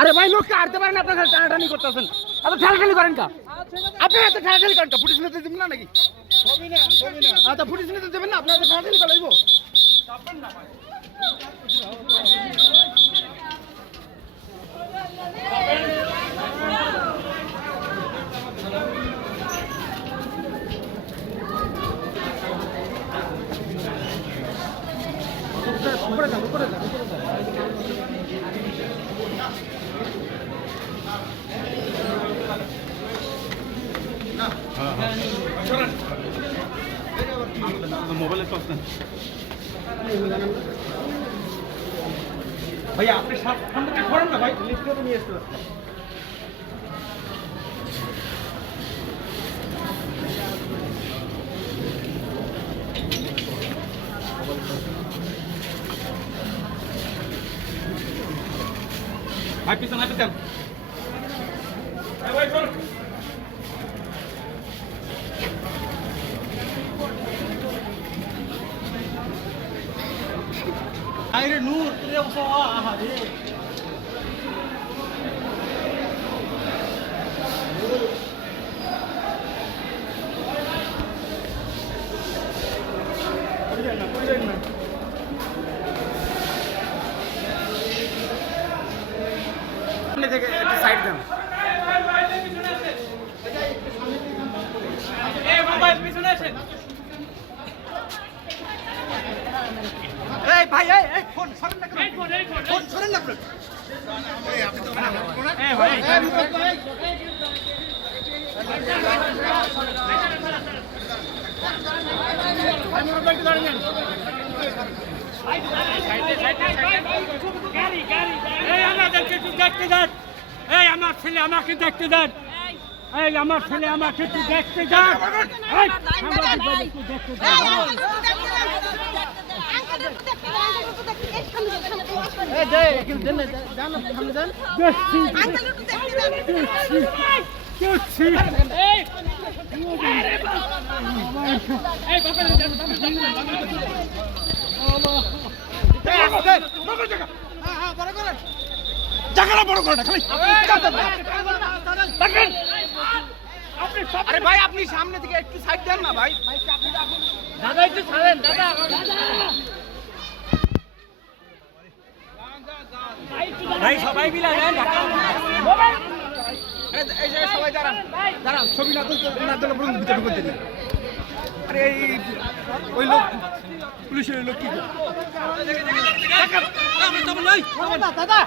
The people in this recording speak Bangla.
আরে ভাই লোককে আনতে পারেন, আপনার টানাটানি করতেছেন, এত ঠেলাঠালি করেন কা? আপনি এত ঠেলাঠালি করেন কা? পুলিশ নিতে দেবেন না নাকি? আচ্ছা পুলিশ নিতে দেবেন না, আপনার ঠেলাঠালি করাইবো। উপরে যান, উপরে যান, উপরে যান। মোবাইলে চলছেন ভাইয়া, আপনি সামনে করেন না ভাই, লিফট করে নিয়ে আসতে ভাই, পিছনে পিছন ভাই, চল। আরে নূর রে ওসা আহা রে, পড়ে যান না সামনে থেকে একটু সাইড দেন। এই মোবাইল পিছনে আসেন। এই ভাই, এই ফোন সরেন না, ফোন সরেন না আপনি। এই ভাই, এই আমার ছেলে আমাকে দেখতে দেন, এই আমার ছেলে আমাকে একটু দেখতে দেন, আরে ভাই আপনি সামনে থেকে একটু সাইড দেন না ভাই। দাদা একটু ছাড়েন, দাদা ভাই, সবাই মিলে এই যে সবাই দাঁড়ান, দাঁড়ান, ছবি না তুলতে না তুলে বলুন ভিতরে করতে দিন। আরে এই ওই লোক, পুলিশের লোক কি করে? দাদা